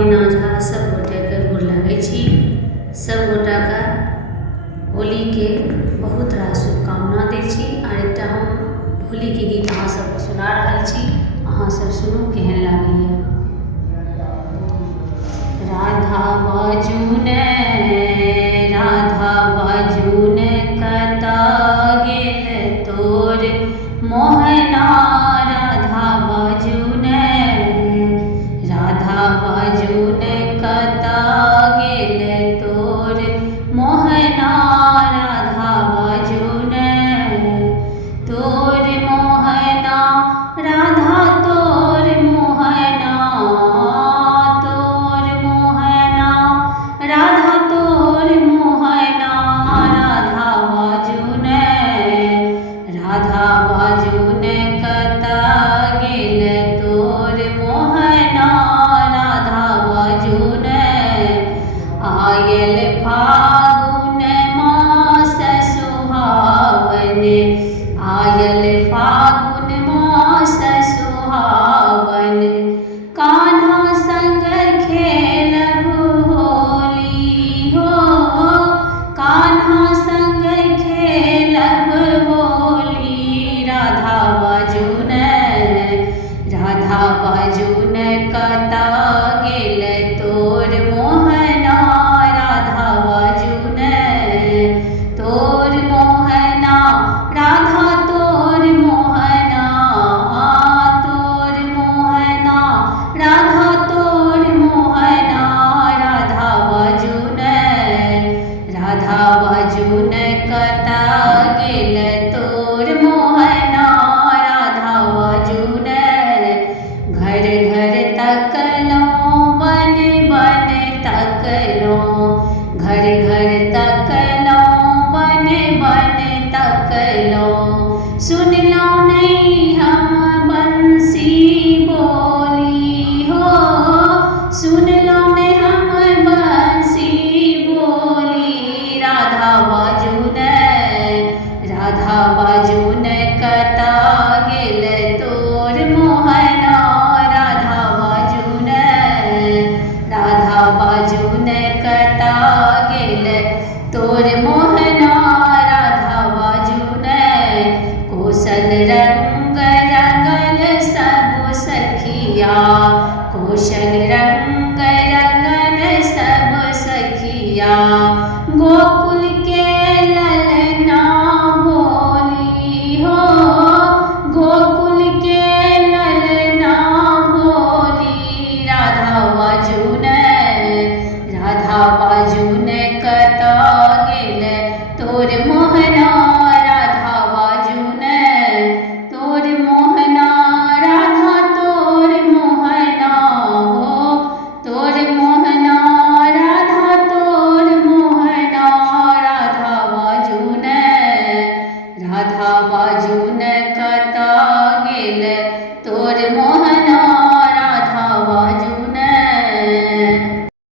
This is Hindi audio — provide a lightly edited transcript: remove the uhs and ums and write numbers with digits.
मीना झा सब गोटे गोर लागै छी। सब गोटा का होली के बहुत रास शुभकामना दै छी। और एकटा हम होली के गीत अहाँ सबके सुना रहल छी, अहाँ सब सुनू केहन लागैए। राधा बाजू ने कता गेल तोर मोहना, राधा बाजू ने कता गेल तोर मोहना, राधा बाजू ने तोर मोहना, राधा तोर मोहना, तोर मोहना, राधा तोर मोहना, राधा बाजू ने कता गेल तोर मोहना, राधा बाजू ने आयल फागुन मास सुहावन, आयल फागुन मास सुहावन, कान्हा संग खेलब होली हो, कान्हा संग खेलब होली, राधा बाजू ने कता गेल तोर मोहना, राधा बाजू ने तोर मोहना, राधा तोर मोहना, तोर मोहना, राधा तोर मोहना, राधा बाजू ने कता गेल तोर मोहना, राधा बाजू ने घर घर तकलौं बन बन तकलौं, घर घर तकलौं बन बन तकलौं, सुनलौं नहीं हम बंसी बोली हो, सुनलौं नहीं हम बंसी बोली, राधा बाजू ने कता गेल तोर मोहना, राधा बाजू ने कता गेल तोर मोहना, राधा बाजू ने कौशल रंग रंगल सब सखिया, कौशल रंग रंगल सब सखिया, गोकुल के ललना भोली हो, गोकुल के ललना भोली, राधा बाजू ने कता गेल तोर मोहना, राधा बाजू ने तोर मोहना, राधा तोर मोहना हो, तोर मोहना, राधा तोर मोहना, राधा बाजू ने कता गेल तोर मोहना।